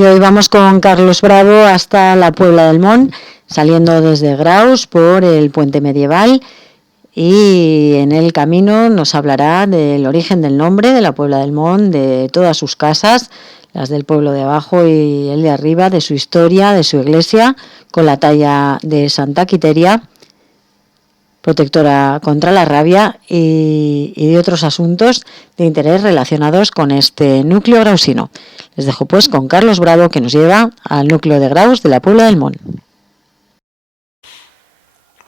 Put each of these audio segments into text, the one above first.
Y hoy vamos con Carlos Bravo hasta la Puebla del Mont, saliendo desde Graus por el puente medieval, y en el camino nos hablará del origen del nombre de la Puebla del Mont, de todas sus casas, las del pueblo de abajo y el de arriba, de su historia, de su iglesia, con la talla de Santa Quiteria, protectora contra la rabia, y de otros asuntos de interés relacionados con este núcleo grausino. Les dejo pues con Carlos Bravo, que nos lleva al núcleo de Graus de la Puebla del Mont.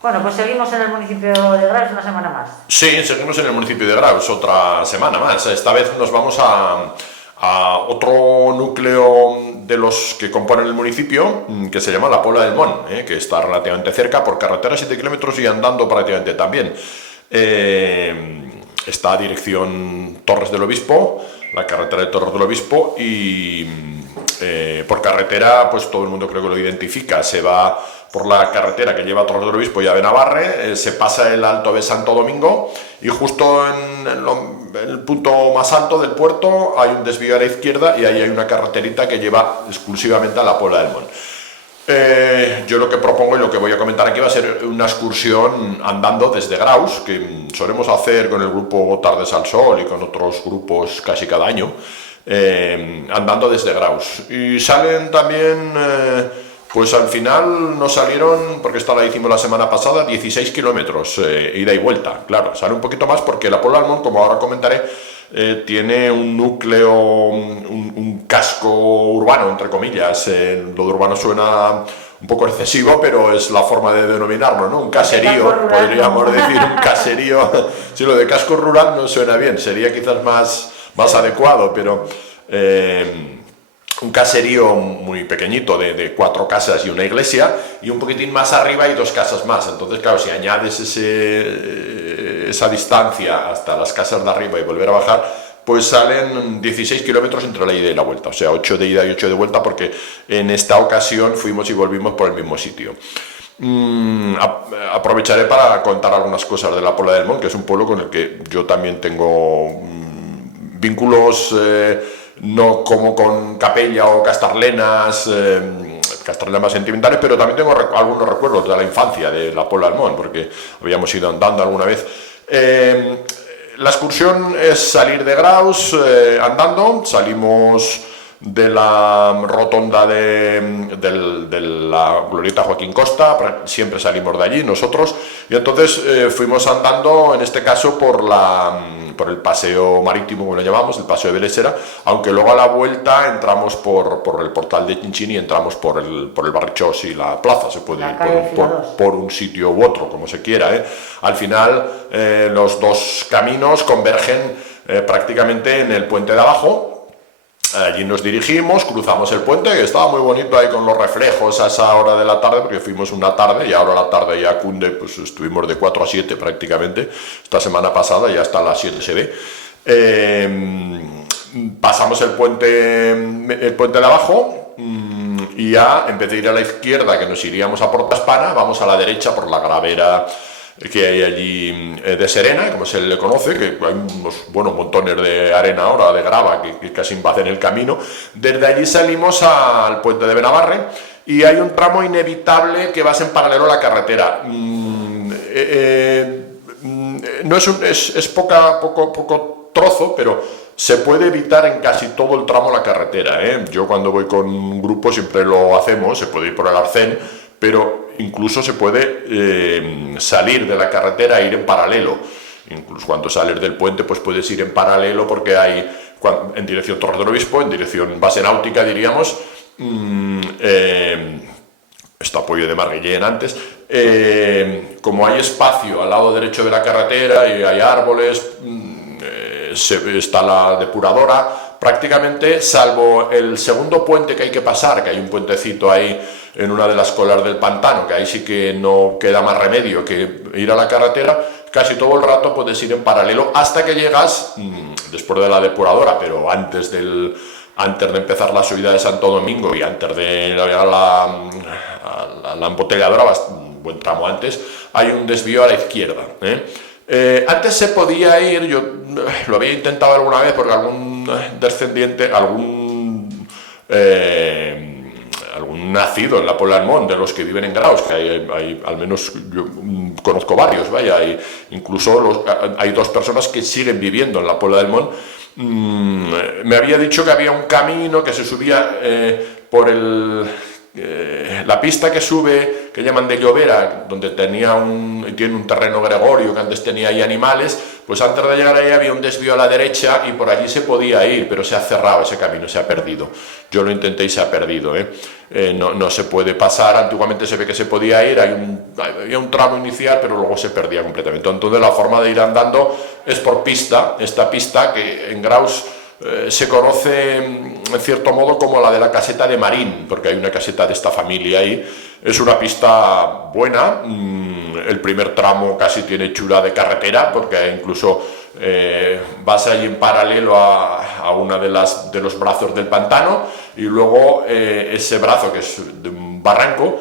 Bueno, pues seguimos en el municipio de Graus una semana más. Sí, seguimos en el municipio de Graus otra semana más. Esta vez nos vamos a otro núcleo de los que componen el municipio, que se llama la Puebla del Mont, que está relativamente cerca, por carretera 7 kilómetros y andando prácticamente también. Está a dirección Torres del Obispo, la carretera de Torres del Obispo, y por carretera, pues todo el mundo creo que lo identifica. Se va por la carretera que lleva a Torres del Obispo y a Benabarre, se pasa el Alto de Santo Domingo, y justo en el punto más alto del puerto hay un desvío a la izquierda, y ahí hay una carreterita que lleva exclusivamente a la Puebla del Mont. Yo lo que propongo y lo que voy a comentar aquí va a ser una excursión andando desde Graus, que solemos hacer con el grupo Tardes al Sol y con otros grupos casi cada año, andando desde Graus. Y salen también, pues al final nos salieron, porque esta la hicimos la semana pasada, 16 kilómetros, ida y vuelta. Claro, sale un poquito más porque la Puebla del Mont, como ahora comentaré, tiene un núcleo, un casco urbano, entre comillas. Lo de urbano suena un poco excesivo, pero es la forma de denominarlo, ¿no? Un caserío, podríamos decir, un caserío. Si lo de casco rural no suena bien, sería quizás más adecuado, pero un caserío muy pequeñito de 4 casas y una iglesia, y un poquitín más arriba hay 2 casas más. Entonces, claro, si añades esa distancia hasta las casas de arriba y volver a bajar, pues salen 16 kilómetros entre la ida y la vuelta, o sea, 8 de ida y 8 de vuelta, porque en esta ocasión fuimos y volvimos por el mismo sitio. Aprovecharé para contar algunas cosas de la Puebla del Mont, que es un pueblo con el que yo también tengo vínculos, no como con Capella o Castarlenas, más sentimentales, pero también tengo algunos recuerdos de la infancia de la Puebla del Mont, porque habíamos ido andando alguna vez. La excursión es salir de Graus andando. Salimos de la rotonda de la glorieta Joaquín Costa, siempre salimos de allí nosotros, y entonces fuimos andando, en este caso por el paseo marítimo, como lo llamamos, el paseo de Belesera, aunque luego a la vuelta entramos por el portal de Chinchín y entramos por el Barrichós y la plaza. Se puede ir por un sitio u otro, como se quiera, Al final los dos caminos convergen prácticamente en el puente de abajo. Allí nos dirigimos, cruzamos el puente, que estaba muy bonito ahí con los reflejos a esa hora de la tarde, porque fuimos una tarde, y ahora la tarde ya cunde, pues estuvimos de 4 a 7 prácticamente. Esta semana pasada ya hasta las 7 se ve. Pasamos el puente de abajo, y ya en vez de ir a la izquierda, que nos iríamos a Portaspana, vamos a la derecha por la gravera que hay allí de Serena, como se le conoce, que hay montones de arena ahora, de grava, que casi invaden el camino. Desde allí salimos al puente de Benabarre, y hay un tramo inevitable que vas en paralelo a la carretera. No es poco trozo, pero se puede evitar en casi todo el tramo la carretera, Yo cuando voy con un grupo siempre lo hacemos. Se puede ir por el Arcén, pero incluso se puede salir de la carretera e ir en paralelo. Incluso cuando sales del puente, pues puedes ir en paralelo, porque hay en dirección Torres del Obispo, en dirección base náutica, diríamos, está Apoyo de Marguillén antes. Como hay espacio al lado derecho de la carretera y hay árboles, está la depuradora. Prácticamente, salvo el segundo puente que hay que pasar, que hay un puentecito ahí en una de las colas del pantano, que ahí sí que no queda más remedio que ir a la carretera, casi todo el rato puedes ir en paralelo hasta que llegas, después de la depuradora, pero antes de empezar la subida de Santo Domingo y antes de la embotelladora, un buen tramo antes, hay un desvío a la izquierda, Antes se podía ir, yo lo había intentado alguna vez, porque algún descendiente, algún algún nacido en la Puebla del Mont, de los que viven en Graus, que hay al menos yo conozco varios, vaya, incluso hay 2 personas que siguen viviendo en la Puebla del Mont. Me había dicho que había un camino que se subía por la pista que sube, que llaman de Llovera, donde tiene un terreno gregorio, que antes tenía ahí animales. Pues antes de llegar ahí había un desvío a la derecha y por allí se podía ir, pero se ha cerrado ese camino, se ha perdido. Yo lo intenté y se ha perdido, no se puede pasar. Antiguamente se ve que se podía ir, había un tramo inicial, pero luego se perdía completamente. Entonces la forma de ir andando es por pista, esta pista que en Graus se conoce en cierto modo como la de la caseta de Marín, porque hay una caseta de esta familia ahí. Es una pista buena, el primer tramo casi tiene chula de carretera, porque incluso vas allí en paralelo a una de los brazos del pantano, y luego ese brazo, que es de un barranco,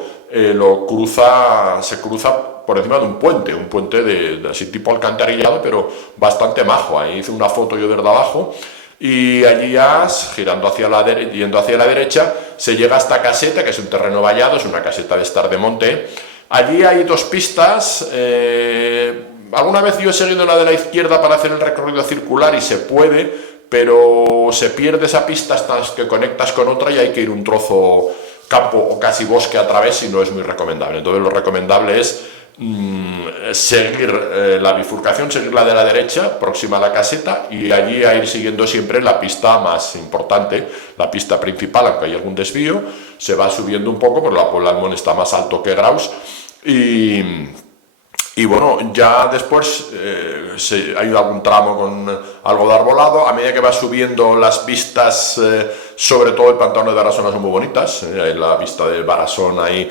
se cruza por encima de un puente de así tipo alcantarillado, pero bastante majo. Ahí hice una foto yo desde abajo. Y allí ya, yendo hacia la derecha, se llega a esta caseta, que es un terreno vallado, es una caseta de estar de monte. Allí hay 2 pistas. Alguna vez yo he seguido la de la izquierda para hacer el recorrido circular y se puede, pero se pierde esa pista hasta que conectas con otra y hay que ir un trozo campo o casi bosque a través y no es muy recomendable. Entonces lo recomendable es seguir la bifurcación, seguir la de la derecha, próxima a la caseta, y allí a ir siguiendo siempre la pista más importante, la pista principal, aunque hay algún desvío, se va subiendo un poco, porque la Puebla del Mont está más alto que Graus, y bueno, ya después hay algún tramo con algo de arbolado. A medida que va subiendo, las vistas, sobre todo el pantano de Barasona, son muy bonitas. La vista del Barasón ahí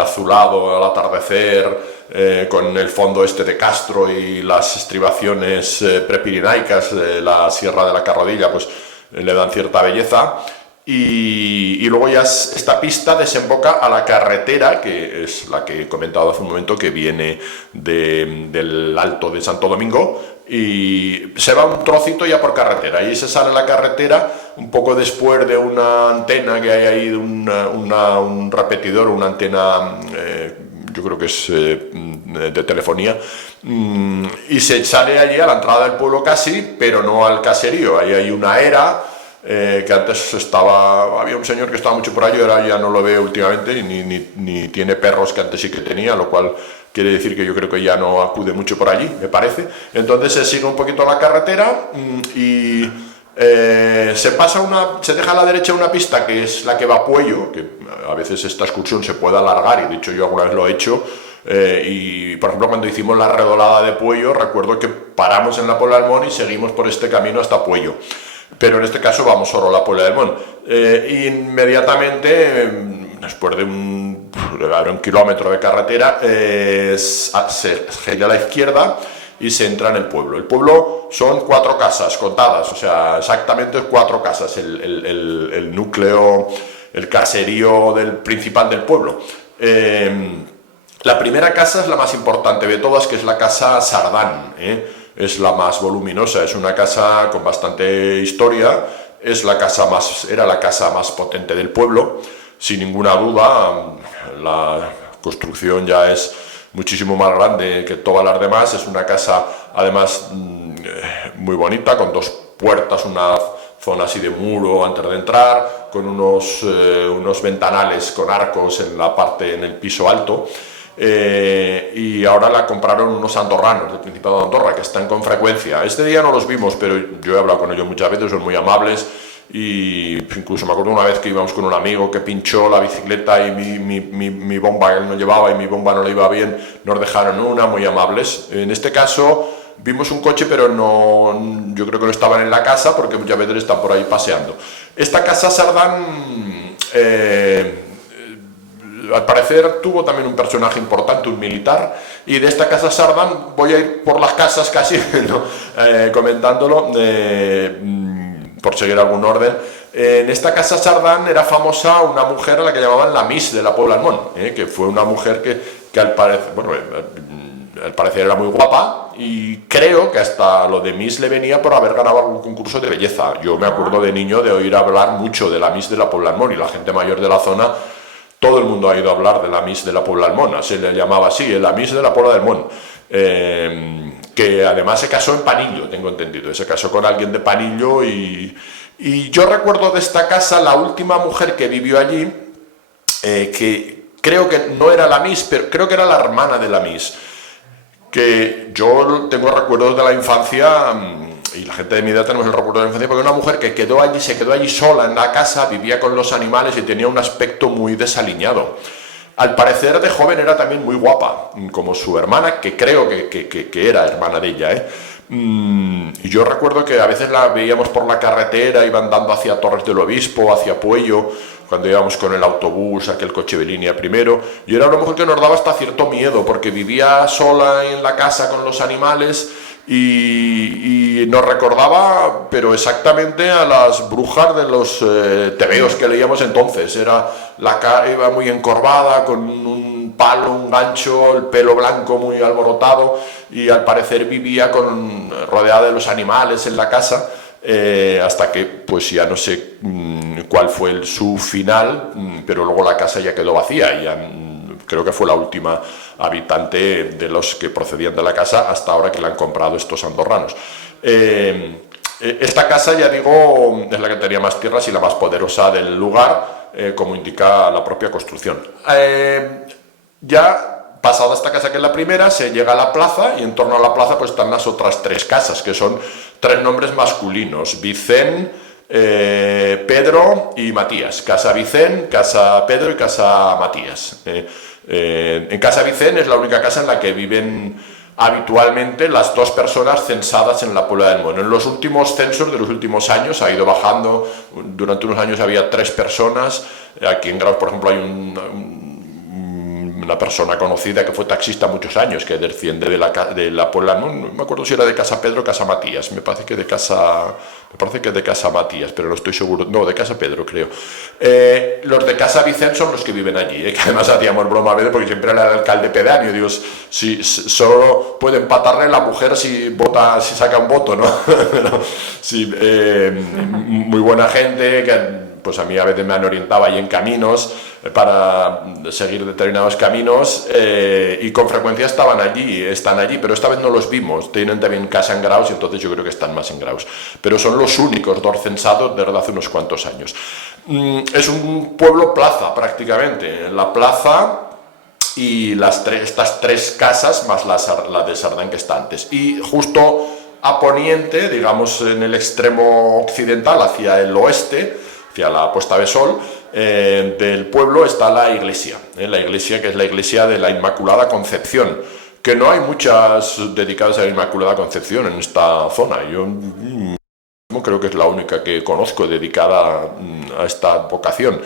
azulado al atardecer, con el fondo este de Castro y las estribaciones prepirinaicas de la Sierra de la Carrodilla, pues le dan cierta belleza. Y luego ya esta pista desemboca a la carretera, que es la que he comentado hace un momento, que viene del Alto de Santo Domingo, y se va un trocito ya por carretera, y se sale la carretera un poco después de una antena que hay ahí, de un repetidor, una antena, yo creo que es de telefonía, y se sale allí a la entrada del pueblo casi, pero no al caserío. Ahí hay una era, que antes había un señor que estaba mucho por allí, ahora ya no lo veo últimamente, ni tiene perros, que antes sí que tenía, lo cual quiere decir que yo creo que ya no acude mucho por allí, me parece. Entonces se sigue un poquito la carretera y se deja a la derecha una pista que es la que va a Puello, que a veces esta excursión se puede alargar, y de hecho yo alguna vez lo he hecho. Y por ejemplo, cuando hicimos la redolada de Puello, recuerdo que paramos en la Puebla del Mont y seguimos por este camino hasta Puello. Pero en este caso vamos solo a la Puebla del Mont. Inmediatamente, después de un kilómetro de carretera, se gira a la izquierda y se entra en el pueblo. El pueblo son 4 casas contadas, o sea, exactamente 4 casas, el núcleo, el caserío principal del pueblo. La primera casa es la más importante de todas, que es la casa Sardán, es la más voluminosa, es una casa con bastante historia, era la casa más potente del pueblo, sin ninguna duda. La construcción ya es muchísimo más grande que todas las demás, es una casa además muy bonita, con 2 puertas, una zona así de muro antes de entrar, con unos ventanales con arcos en el piso alto. Y ahora la compraron unos andorranos del Principado de Andorra, que están con frecuencia. Este día no los vimos, pero yo he hablado con ellos muchas veces, son muy amables, y incluso me acuerdo una vez que íbamos con un amigo que pinchó la bicicleta y mi bomba, él no llevaba, y mi bomba no le iba bien, nos dejaron una, muy amables. En este caso vimos un coche, pero yo creo que no estaban en la casa, porque muchas veces están por ahí paseando. Esta casa Sardán, al parecer tuvo también un personaje importante, un militar, y de esta casa Sardán voy a ir por las casas casi, ¿no? Comentándolo, por seguir algún orden. En esta casa Sardán era famosa una mujer a la que llamaban la Miss de la Puebla del Mont, que fue una mujer que al parecer, bueno, al parecer era muy guapa y creo que hasta lo de Miss le venía por haber ganado algún concurso de belleza. Yo me acuerdo de niño de oír hablar mucho de la Miss de la Puebla del Món, y la gente mayor de la zona, todo el mundo ha ido a hablar de la Miss de la Puebla del Món, se le llamaba así, la Miss de la Puebla del Món. Que además se casó en Panillo, tengo entendido, se casó con alguien de Panillo, y yo recuerdo de esta casa la última mujer que vivió allí, que creo que no era la Miss, pero creo que era la hermana de la Miss, que yo tengo recuerdos de la infancia, y la gente de mi edad tenemos el recuerdo de la infancia, porque una mujer que se quedó allí sola en la casa, vivía con los animales y tenía un aspecto muy desaliñado. Al parecer de joven era también muy guapa, como su hermana, que creo que era hermana de ella, Y yo recuerdo que a veces la veíamos por la carretera, iba andando hacia Torres del Obispo, hacia Puello, cuando íbamos con el autobús, aquel coche de línea primero, y era una mujer que nos daba hasta cierto miedo, porque vivía sola en la casa con los animales, y nos recordaba, pero exactamente, a las brujas de los tebeos que leíamos entonces. La cara iba muy encorvada, con un palo, un gancho, el pelo blanco muy alborotado, y al parecer vivía rodeada de los animales en la casa, hasta que, pues ya no sé cuál fue su final, pero luego la casa ya quedó vacía, y creo que fue la última habitante de los que procedían de la casa, hasta ahora que la han comprado estos andorranos. Esta casa, ya digo, es la que tenía más tierras y la más poderosa del lugar, como indica la propia construcción. Ya pasada esta casa, que es la primera, se llega a la plaza, y en torno a la plaza pues están las otras tres casas, que son tres nombres masculinos: Vicén, Pedro y Matías. Casa Vicén, Casa Pedro y Casa Matías. En Casa Vicén es la única casa en la que viven habitualmente las dos personas censadas en la Puebla del Món. En los últimos censos de los últimos años ha ido bajando. Durante unos años había 3 personas. Aquí en Graus, por ejemplo, hay una persona conocida que fue taxista muchos años, que desciende de la Puebla, no me acuerdo si era de Casa Pedro o Casa Matías, me parece que de Casa Matías, pero no estoy seguro, no, de Casa Pedro creo. Los de Casa Vicén son los que viven allí, que además hacíamos broma a veces, porque siempre era el alcalde pedáneo, digo, si solo puede empatarle la mujer si saca un voto, ¿no? Sí, muy buena gente, que pues a mí a veces me han orientado ahí en caminos para seguir determinados caminos, y con frecuencia están allí, pero esta vez no los vimos. Tienen también casa en Graus, y entonces yo creo que están más en Graus, pero son los únicos 2 censados desde hace unos cuantos años. Es un pueblo plaza prácticamente, la plaza y estas 3 casas más la de Sardán que está antes, y justo a poniente, digamos en el extremo occidental, hacia el oeste, hacia la puesta de sol del pueblo, está la iglesia, que es la iglesia de la Inmaculada Concepción, que no hay muchas dedicadas a la Inmaculada Concepción en esta zona. Yo creo que es la única que conozco dedicada a esta vocación.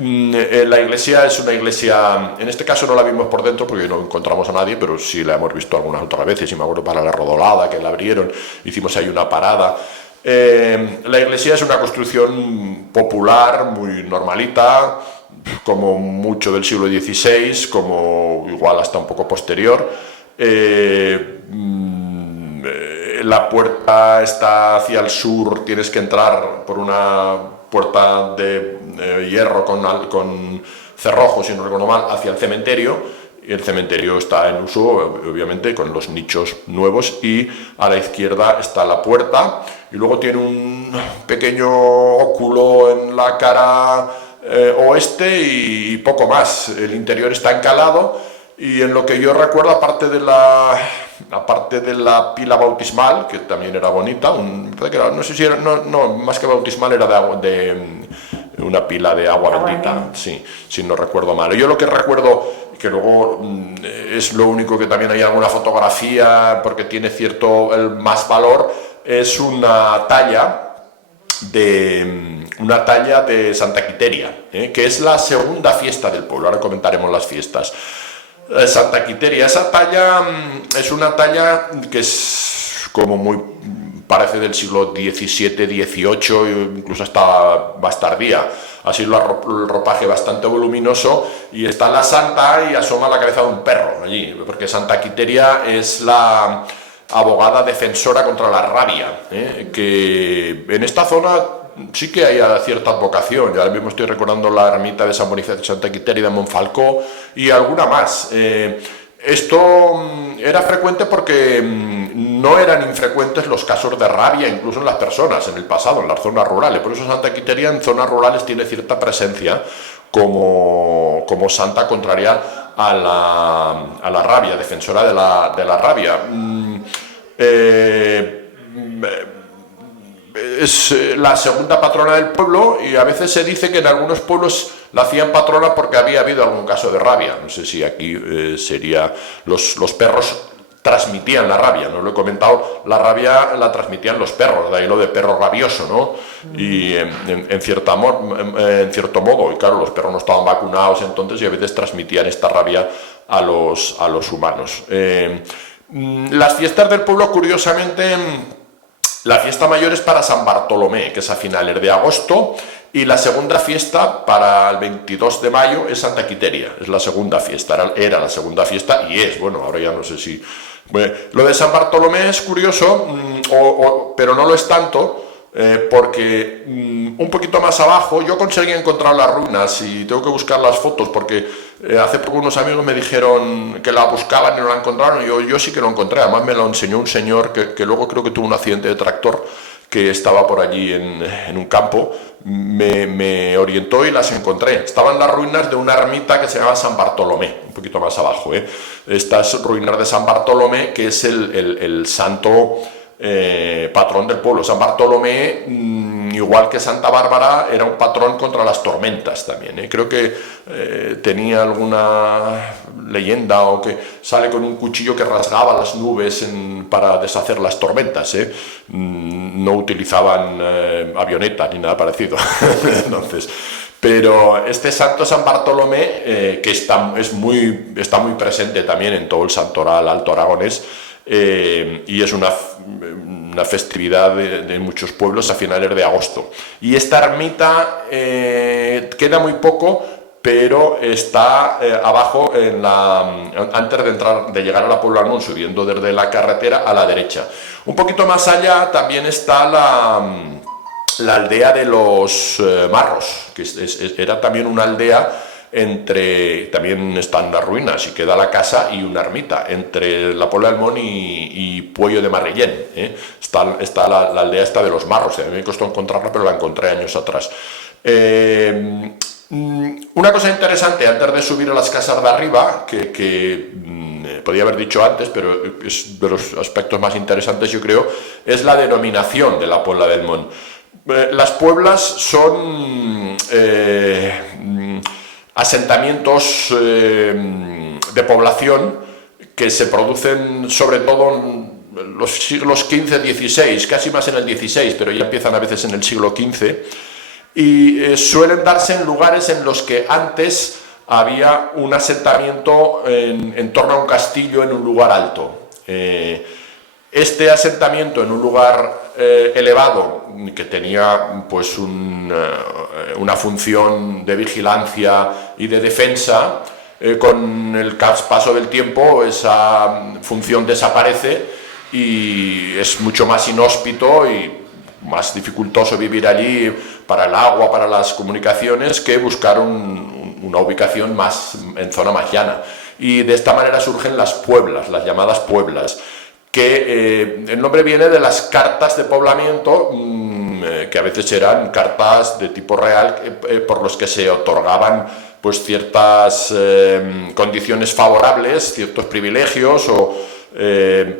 La iglesia es una iglesia, en este caso no la vimos por dentro porque no encontramos a nadie, pero sí la hemos visto algunas otras veces, y me acuerdo para la Rodolada, que la abrieron, hicimos ahí una parada. La iglesia es una construcción popular, muy normalita, como mucho del siglo XVI, como igual hasta un poco posterior. La puerta está hacia el sur, tienes que entrar por una puerta de hierro con cerrojo, si no recuerdo mal, hacia el cementerio. Y el cementerio está en uso, obviamente, con los nichos nuevos, y a la izquierda está la puerta, y luego tiene un pequeño óculo en la cara oeste y poco más. El interior está encalado, y en lo que yo recuerdo, aparte de la pila bautismal, que también era bonita, no sé si era, no, más que bautismal era de una pila de agua bendita, sí, si no recuerdo mal. Yo lo que recuerdo, que luego es lo único que también hay alguna fotografía, porque tiene el más valor, es una talla de Santa Quiteria, que es la segunda fiesta del pueblo. Ahora comentaremos las fiestas. Santa Quiteria, esa talla es una talla que es parece del siglo XVII, XVIII, incluso hasta más tardía. así el ropaje bastante voluminoso, y está la santa y asoma la cabeza de un perro allí, porque Santa Quiteria es la abogada defensora contra la rabia, que en esta zona sí que hay cierta advocación. Yo ahora mismo estoy recordando la ermita de San Bonifacio de Santa Quiteria de Monfalcó y alguna más. Esto era frecuente porque no eran infrecuentes los casos de rabia, incluso en las personas, en el pasado, en las zonas rurales. Por eso Santa Quiteria en zonas rurales tiene cierta presencia como santa contraria a la rabia, defensora de la rabia. Es la segunda patrona del pueblo, y a veces se dice que en algunos pueblos la hacían patrona porque había habido algún caso de rabia. No sé si aquí sería... Los perros transmitían la rabia, no lo he comentado, la rabia la transmitían los perros, de ahí lo de perro rabioso, ¿no? Y en cierto modo, y claro, los perros no estaban vacunados entonces, y a veces transmitían esta rabia a los humanos. Las fiestas del pueblo, curiosamente, la fiesta mayor es para San Bartolomé, que es a finales de agosto, y la segunda fiesta para el 22 de mayo es Santa Quiteria, es la segunda fiesta, era la segunda fiesta y es, bueno, ahora ya no sé si... Bueno, lo de San Bartolomé es curioso, pero no lo es tanto, porque un poquito más abajo yo conseguí encontrar las ruinas y tengo que buscar las fotos porque hace poco unos amigos me dijeron que la buscaban y no la encontraron, y yo sí que lo encontré. Además me lo enseñó un señor que luego creo que tuvo un accidente de tractor, que estaba por allí en un campo, me orientó y las encontré. Estaban las ruinas de una ermita que se llama San Bartolomé, un poquito más abajo, Estas ruinas de San Bartolomé, que es el santo patrón del pueblo. San Bartolomé, igual que Santa Bárbara, era un patrón contra las tormentas también. Creo que tenía alguna leyenda o que sale con un cuchillo que rasgaba las nubes para deshacer las tormentas. No utilizaban avionetas ni nada parecido. Entonces, pero este santo San Bartolomé, que está muy presente también en todo el santoral alto aragonés, y es una festividad de muchos pueblos a finales de agosto. Y esta ermita queda muy poco, pero está abajo, antes de llegar a la Puebla del Món, subiendo desde la carretera a la derecha. Un poquito más allá también está la aldea de los Marros, que era también una aldea también están las ruinas y queda la casa y una ermita entre la Puebla del Món y Puello de Marrillén. Está la aldea esta de los Marros. A mí me costó encontrarla, pero la encontré años atrás. Una cosa interesante antes de subir a las casas de arriba, que podía haber dicho antes, pero es de los aspectos más interesantes, yo creo, es la denominación de la Puebla del Món. Las pueblas son asentamientos de población que se producen sobre todo en los siglos XV-XVI, casi más en el XVI, pero ya empiezan a veces en el siglo XV, y suelen darse en lugares en los que antes había un asentamiento en torno a un castillo en un lugar alto. Este asentamiento en un lugar elevado, que tenía pues una función de vigilancia y de defensa, con el paso del tiempo esa función desaparece y es mucho más inhóspito y más dificultoso vivir allí para el agua, para las comunicaciones, que buscar una ubicación en zona más llana. Y de esta manera surgen las pueblas, las llamadas pueblas, que el nombre viene de las cartas de poblamiento, que a veces eran cartas de tipo real, por los que se otorgaban pues ciertas condiciones favorables, ciertos privilegios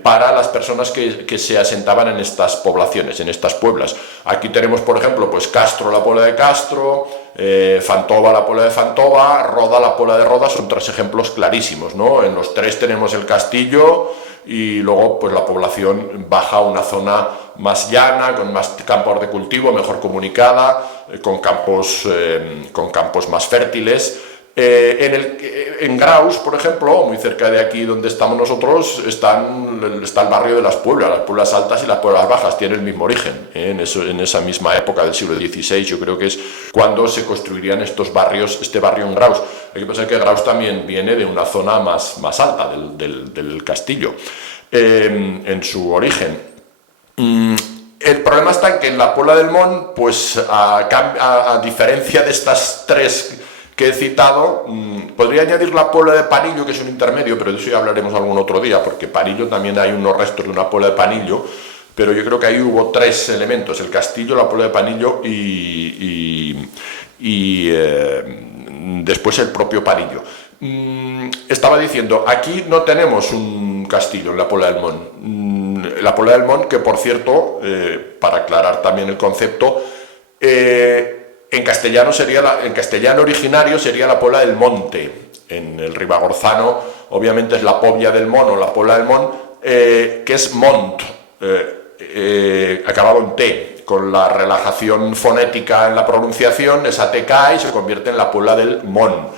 para las personas que se asentaban en estas poblaciones, en estas pueblas. Aquí tenemos, por ejemplo, pues Castro, la Puebla de Castro, Fantova, la Puebla de Fantova, Roda, la Puebla de Roda, son tres ejemplos clarísimos, ¿no? En los tres tenemos el castillo y luego pues la población baja a una zona más llana, con más campos de cultivo, mejor comunicada, con campos más fértiles. En Graus, por ejemplo, muy cerca de aquí donde estamos nosotros, está el barrio de las Pueblas Altas y las Pueblas Bajas, tiene el mismo origen, en esa misma época del siglo XVI, yo creo que es cuando se construirían estos barrios, este barrio en Graus. Hay que pensar que Graus también viene de una zona más alta del castillo, en su origen. El problema está en que en la Puebla del Mont, pues a diferencia de estas tres que he citado, podría añadir la Puebla de Panillo, que es un intermedio, pero de eso ya hablaremos algún otro día, porque Panillo también hay unos restos de una Puebla de Panillo, pero yo creo que ahí hubo tres elementos: el castillo, la Puebla de Panillo y después el propio Panillo. Estaba diciendo, aquí no tenemos un castillo en la Puebla del Mont. La Puebla del Mont, que por cierto, para aclarar también el concepto, en castellano originario sería la Puebla del Monte. En el ribagorzano, obviamente, es la Pobla del Mont o la Puebla del Mont, que es Mont, acabado en T, con la relajación fonética en la pronunciación, esa T cae y se convierte en la Puebla del Mont.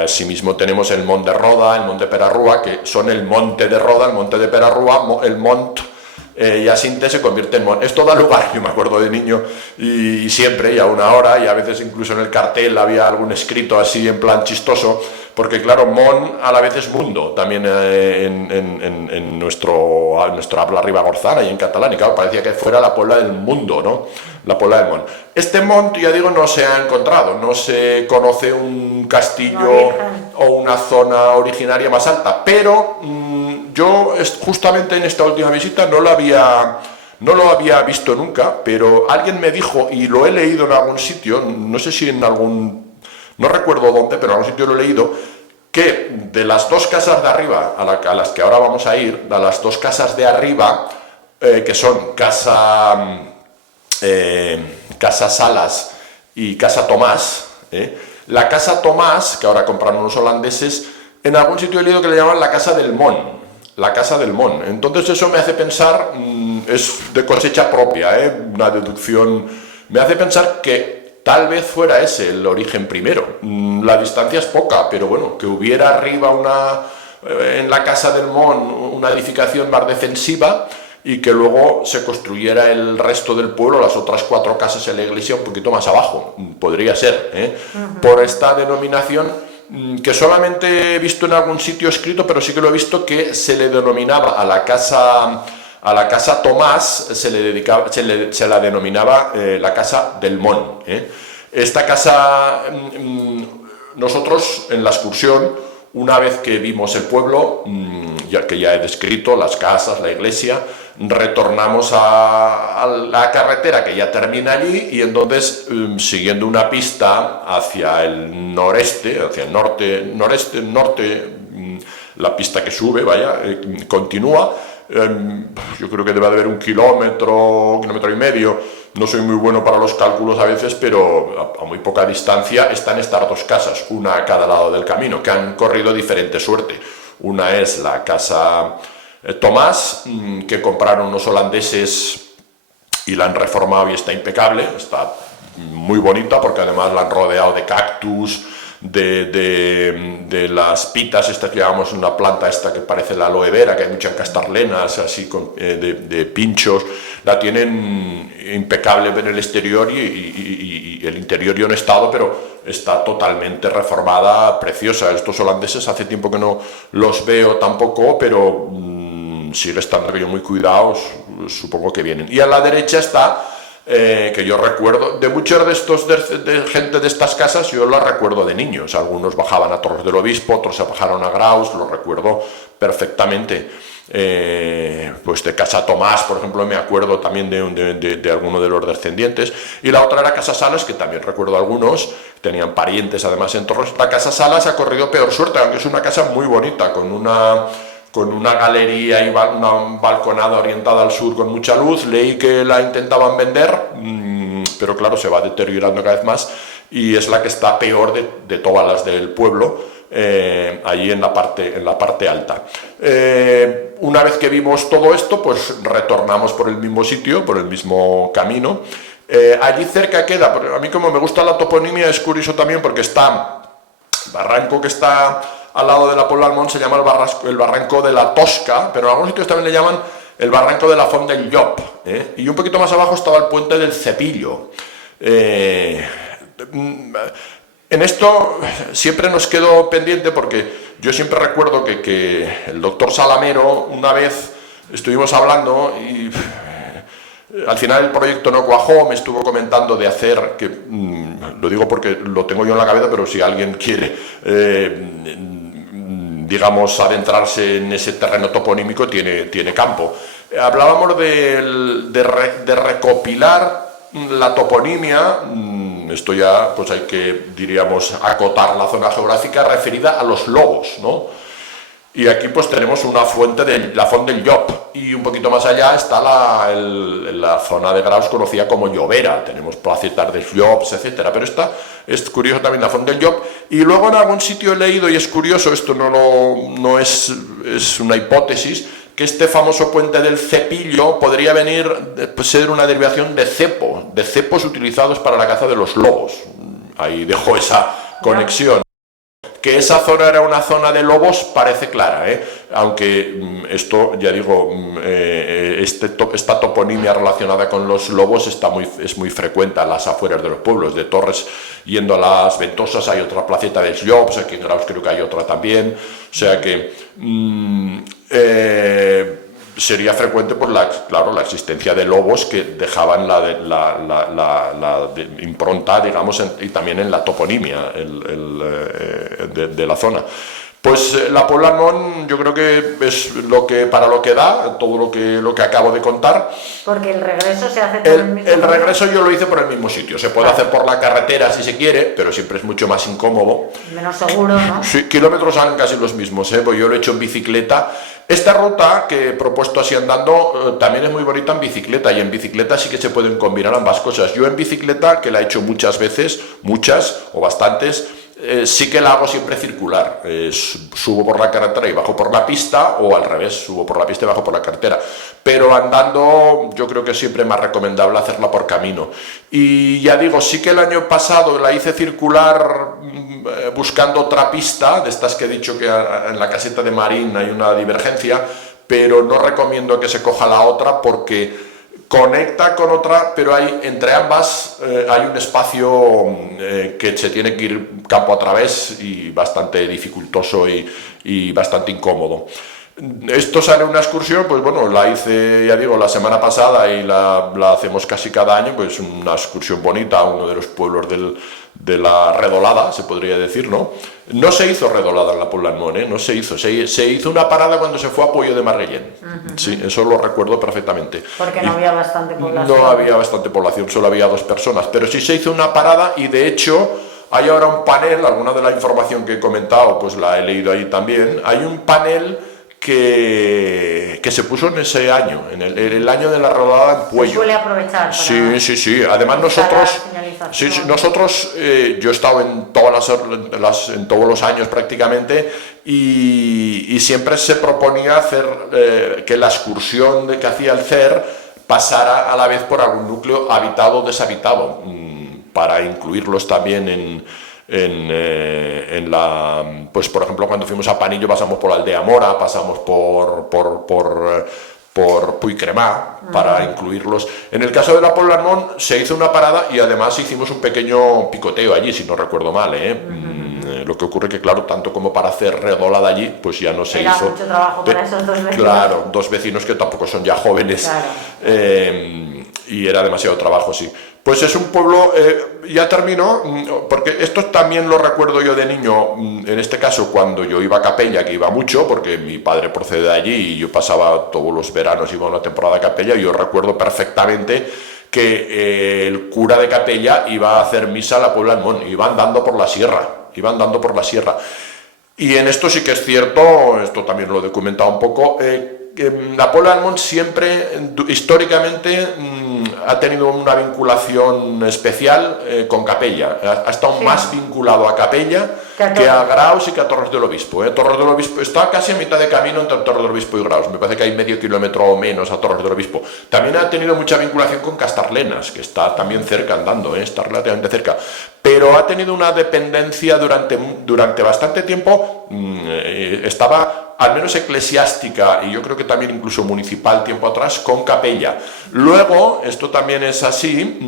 Asimismo tenemos el Mont de Roda, el Mont de Perarrúa, que son el Monte de Roda, el Monte de Perarrúa, el Mont, y a Sinte se convierte en Mont. Esto da lugar, yo me acuerdo de niño, y siempre, y aún ahora, y a veces incluso en el cartel había algún escrito así en plan chistoso, porque claro, Mont a la vez es mundo, también en nuestra habla ribagorzana y en catalán, y claro, parecía que fuera la Puebla del mundo, ¿no? La Puebla del Mont. Este Mont, ya digo, no se ha encontrado, no se conoce un castillo o una zona originaria más alta, pero yo justamente en esta última visita no lo había visto nunca, pero alguien me dijo, y lo he leído en algún sitio, no sé si en algún, no recuerdo dónde, pero en algún sitio lo he leído, que de las dos casas de arriba a las que ahora vamos a ir, de las dos casas de arriba, que son Casa Salas y Casa Tomás, la Casa Tomás, que ahora compraron los holandeses, en algún sitio he leído que le llaman la Casa del Mont, la Casa del Mont. Entonces eso me hace pensar, es de cosecha propia, una deducción, me hace pensar que tal vez fuera ese el origen primero. La distancia es poca, pero bueno, que hubiera arriba en la Casa del Mont una edificación más defensiva y que luego se construyera el resto del pueblo, las otras 4 casas en la iglesia un poquito más abajo, podría ser, por esta denominación que solamente he visto en algún sitio escrito, pero sí que lo he visto, que se le denominaba a la casa Tomás, se la denominaba la Casa del Mont. Esta casa, nosotros en la excursión, una vez que vimos el pueblo, ya que ya he descrito las casas, la iglesia, retornamos a la carretera que ya termina allí, y entonces siguiendo una pista hacia el noreste, hacia el norte, la pista que sube, continúa. Yo creo que debe haber 1 kilómetro, 1,5 kilómetros. No soy muy bueno para los cálculos a veces, pero a muy poca distancia están estas dos casas, una a cada lado del camino, que han corrido diferente suerte. Una es la Casa Tomás, que compraron unos holandeses y la han reformado y está impecable, está muy bonita, porque además la han rodeado de cactus, de las pitas estas que llamamos, una planta esta que parece la aloe vera, que hay muchas castarlenas así de pinchos. La tienen impecable en el exterior y el interior ya no estado, pero está totalmente reformada, preciosa. Estos holandeses hace tiempo que no los veo tampoco, pero sigue estando muy cuidados, supongo que vienen. Y a la derecha está, que yo recuerdo, de muchos de estos, de gente de estas casas, yo las recuerdo de niños. Algunos bajaban a Torres del Obispo, otros se bajaron a Graus, lo recuerdo perfectamente. Pues de Casa Tomás, por ejemplo, me acuerdo también de alguno de los descendientes. Y la otra era Casa Salas, que también recuerdo algunos, tenían parientes además en Torres. La Casa Salas ha corrido peor suerte, aunque es una casa muy bonita, con una galería y una balconada orientada al sur con mucha luz. Leí que la intentaban vender, pero claro, se va deteriorando cada vez más, y es la que está peor de todas las del pueblo, allí en la parte alta. Una vez que vimos todo esto, pues retornamos por el mismo sitio, por el mismo camino. Allí cerca queda, a mí como me gusta la toponimia, es curioso también porque está barranco que está al lado de la Puebla del Mont se llama el barranco de la Tosca, pero en algunos sitios también le llaman el barranco de la Font del Llop, y un poquito más abajo estaba el puente del Cepillo. En esto siempre nos quedó pendiente porque yo siempre recuerdo que el doctor Salamero, una vez estuvimos hablando y al final el proyecto no cuajó, me estuvo comentando de hacer, que lo digo porque lo tengo yo en la cabeza, pero si alguien quiere, digamos, adentrarse en ese terreno toponímico, tiene campo. Hablábamos de recopilar la toponimia, esto ya pues hay que, diríamos, acotar la zona geográfica referida a los lobos, ¿no? Y aquí pues tenemos una fuente de la Font del Llop, y un poquito más allá está la zona de Graus conocida como Llobera, tenemos placetas de Llops, etcétera, pero esta es curioso también la Font del Llop. Y luego en algún sitio he leído, y es curioso, esto no es una hipótesis, que este famoso puente del Cepillo podría ser una derivación de cepos utilizados para la caza de los lobos. Ahí dejo esa conexión. Que esa zona era una zona de lobos parece clara, aunque esto, ya digo, esta toponimia relacionada con los lobos es muy frecuente a las afueras de los pueblos. De Torres yendo a las Ventosas hay otra placeta de Llops, aquí en Graus creo que hay otra también, o sea que sería frecuente pues claro, la existencia de lobos que dejaban la impronta, digamos, y también en la toponimia de la zona. Pues la Puebla del Mont yo creo que es para lo que da, todo lo que acabo de contar. Porque el regreso se hace por el mismo sitio. El regreso yo lo hice por el mismo sitio. Se puede hacer por la carretera si se quiere, pero siempre es mucho más incómodo. Menos seguro, ¿no? Sí, kilómetros salen casi los mismos, pues yo lo he hecho en bicicleta. Esta ruta que he propuesto así andando también es muy bonita en bicicleta, y en bicicleta sí que se pueden combinar ambas cosas. Yo en bicicleta, que la he hecho muchas veces, muchas o bastantes, sí que la hago siempre circular, subo por la carretera y bajo por la pista, o al revés, subo por la pista y bajo por la carretera, pero andando yo creo que es siempre más recomendable hacerla por camino. Y ya digo, sí que el año pasado la hice circular buscando otra pista, de estas que he dicho que en la caseta de Marín hay una divergencia, pero no recomiendo que se coja la otra porque conecta con otra, pero entre ambas hay un espacio que se tiene que ir campo a través, y bastante dificultoso y bastante incómodo. Esto sale una excursión, pues bueno, la hice, ya digo, la semana pasada, y la hacemos casi cada año, pues una excursión bonita a uno de los pueblos de la Redolada, se podría decir, ¿no? No se hizo Redolada en la Puebla del Mont, no se hizo. Se hizo una parada cuando se fue a Puello de Marguellén. Sí, eso lo recuerdo perfectamente. Porque no había bastante población. No había bastante población, solo había 2 personas, pero sí se hizo una parada, y de hecho hay ahora un panel, alguna de la información que he comentado pues la he leído ahí también, hay un panel que se puso en ese año, en el año de la rodada en Puello. Se suele aprovechar para sí. Además nosotros, yo he estado en todos los años prácticamente, y siempre se proponía hacer que la excursión que hacía el CER pasara a la vez por algún núcleo habitado o deshabitado, para incluirlos también pues por ejemplo, cuando fuimos a Panillo pasamos por Aldea Mora, pasamos por Puigcremá, para incluirlos. En el caso de la Puebla del Mont se hizo una parada, y además hicimos un pequeño picoteo allí, si no recuerdo mal, lo que ocurre que, claro, tanto como para hacer Redolada allí, pues ya no se hizo. Era mucho trabajo para esos 2 vecinos. Claro, 2 vecinos que tampoco son ya jóvenes, claro. Y era demasiado trabajo, sí. Pues es un pueblo, ya terminó, porque esto también lo recuerdo yo de niño, en este caso cuando yo iba a Capella, que iba mucho, porque mi padre procede de allí, y yo pasaba todos los veranos, iba a una temporada a Capella, y yo recuerdo perfectamente que el cura de Capella iba a hacer misa a la Puebla del Mont, iba andando por la sierra, Y en esto sí que es cierto, esto también lo he documentado un poco, la Puebla del Mont siempre, históricamente, ha tenido una vinculación especial con Capella. Ha estado más vinculado a Capella que a Graus y que a Torres del Obispo. Torres del Obispo está casi a mitad de camino entre Torres del Obispo y Graus. Me parece que hay medio kilómetro o menos a Torres del Obispo. También ha tenido mucha vinculación con Castarlenas, que está también cerca andando, está relativamente cerca. Pero ha tenido una dependencia durante bastante tiempo. Estaba al menos eclesiástica y yo creo que también incluso municipal tiempo atrás con Capella. Luego, esto también es así,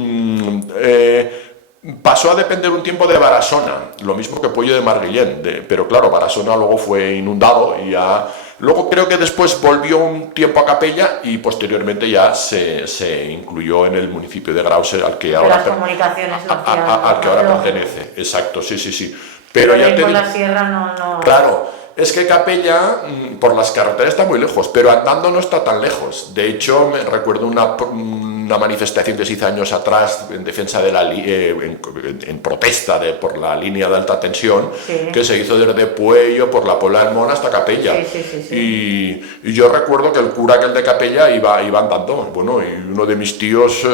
pasó a depender un tiempo de Barasona, lo mismo que Puello de Marguillén, pero claro, Barasona luego fue inundado y ya... Luego creo que después volvió un tiempo a Capella y posteriormente ya se incluyó en el municipio de Graus, al que ahora, las comunicaciones al que ahora pertenece. Exacto, sí. Pero ya por la sierra no... Claro. Es que Capella, por las carreteras está muy lejos, pero andando no está tan lejos. De hecho, me recuerdo una manifestación que se hizo años atrás en defensa de en protesta por la línea de alta tensión, sí, que se hizo desde Puello, por la Puebla del Mon hasta Capella. Sí. Y yo recuerdo que el cura aquel de Capella iba andando. Bueno, y uno de mis tíos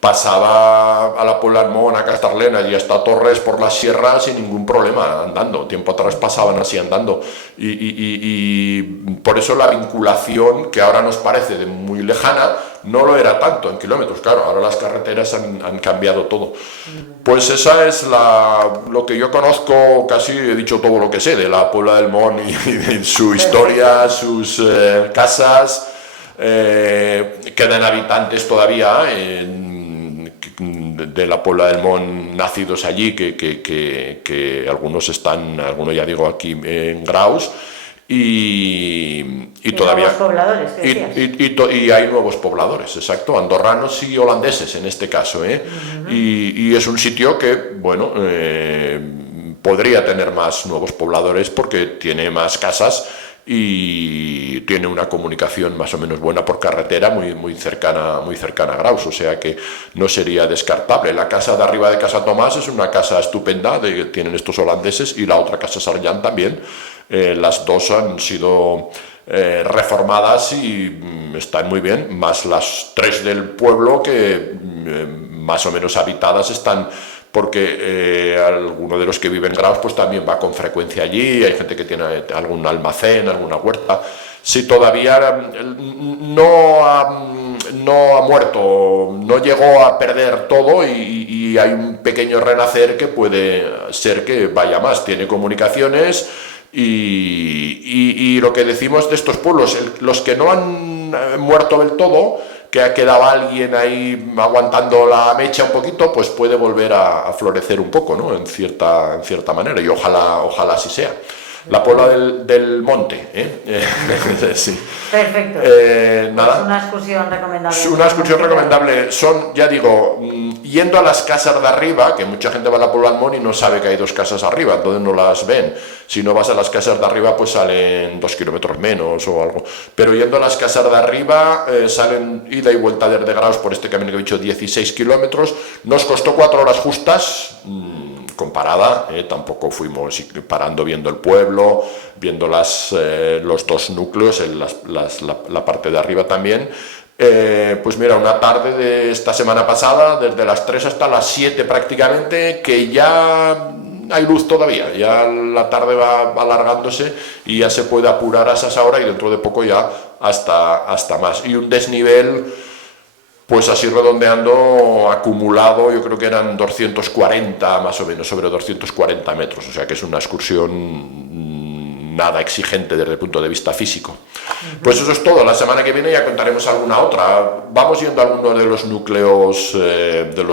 pasaba a la Puebla del Mon, a Castarlenas y hasta Torres por la sierra sin ningún problema, andando. Tiempo atrás pasaban así andando. Y por eso la vinculación, que ahora nos parece de muy lejana, no lo era tanto en kilómetros. Claro, ahora las carreteras han cambiado todo. Pues esa es lo que yo conozco, casi he dicho todo lo que sé de la Puebla del Mon y de su historia, sus casas. Quedan habitantes todavía de la Puebla del Mon nacidos allí, que algunos ya digo aquí en Graus, y todavía nuevos pobladores, y hay nuevos pobladores, exacto, andorranos y holandeses en este caso, y es un sitio que, bueno, podría tener más nuevos pobladores porque tiene más casas y tiene una comunicación más o menos buena por carretera, muy cercana a Graus, o sea que no sería descartable. La casa de arriba de Casa Tomás es una casa estupenda que tienen estos holandeses, y la otra Casa Sarllán también. Las dos han sido reformadas y están muy bien, más las tres del pueblo que más o menos habitadas están, porque alguno de los que viven en Graus pues también va con frecuencia allí, hay gente que tiene algún almacén, alguna huerta. Sí, todavía no ha muerto, no llegó a perder todo, y hay un pequeño renacer que puede ser que vaya más, tiene comunicaciones, y lo que decimos de estos pueblos, los que no han muerto del todo, que ha quedado alguien ahí aguantando la mecha un poquito, pues puede volver a florecer un poco, ¿no? En cierta manera, y ojalá así sea. La Puebla del Monte, sí. Perfecto. Nada. Pues una excursión recomendable. Una excursión recomendable. Son, ya digo, yendo a las casas de arriba, que mucha gente va a la Puebla del Mon y no sabe que hay dos casas arriba, entonces no las ven. Si no vas a las casas de arriba, pues salen 2 kilómetros menos o algo. Pero yendo a las casas de arriba, salen ida y vuelta desde Graus por este camino que he dicho, 16 kilómetros. Nos costó 4 horas justas. Comparada, tampoco fuimos parando viendo el pueblo, viendo los dos núcleos, la parte de arriba también. Pues mira, una tarde de esta semana pasada, desde las 3 hasta las 7 prácticamente, que ya hay luz todavía, ya la tarde va alargándose y ya se puede apurar a esas horas, y dentro de poco ya hasta más. Y un desnivel, pues así redondeando, acumulado, yo creo que eran 240 más o menos, sobre 240 metros, o sea que es una excursión nada exigente desde el punto de vista físico. Pues eso es todo. La semana que viene ya contaremos alguna otra. Vamos yendo a algunos de los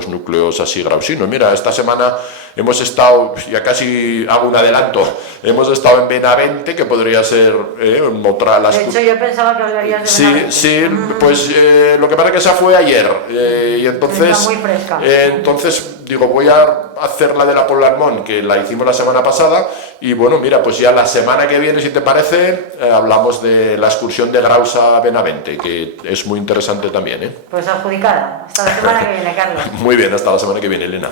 núcleos así grausinos. Mira, esta semana hemos estado, ya casi hago un adelanto, hemos estado en Benavente, que podría ser otra... De hecho, yo pensaba que hablarías de Benavente. Sí, pues lo que pasa es que esa fue ayer, y entonces... Está muy fresca. Entonces, digo, voy a hacer la de la Puebla del Mon, que la hicimos la semana pasada, y bueno, mira, pues ya la semana que viene, si te parece, hablamos de la excursión de Graus a Benavente, que es muy interesante también, Pues adjudicada. Hasta la semana que viene, Carlos. Muy bien, hasta la semana que viene, Elena.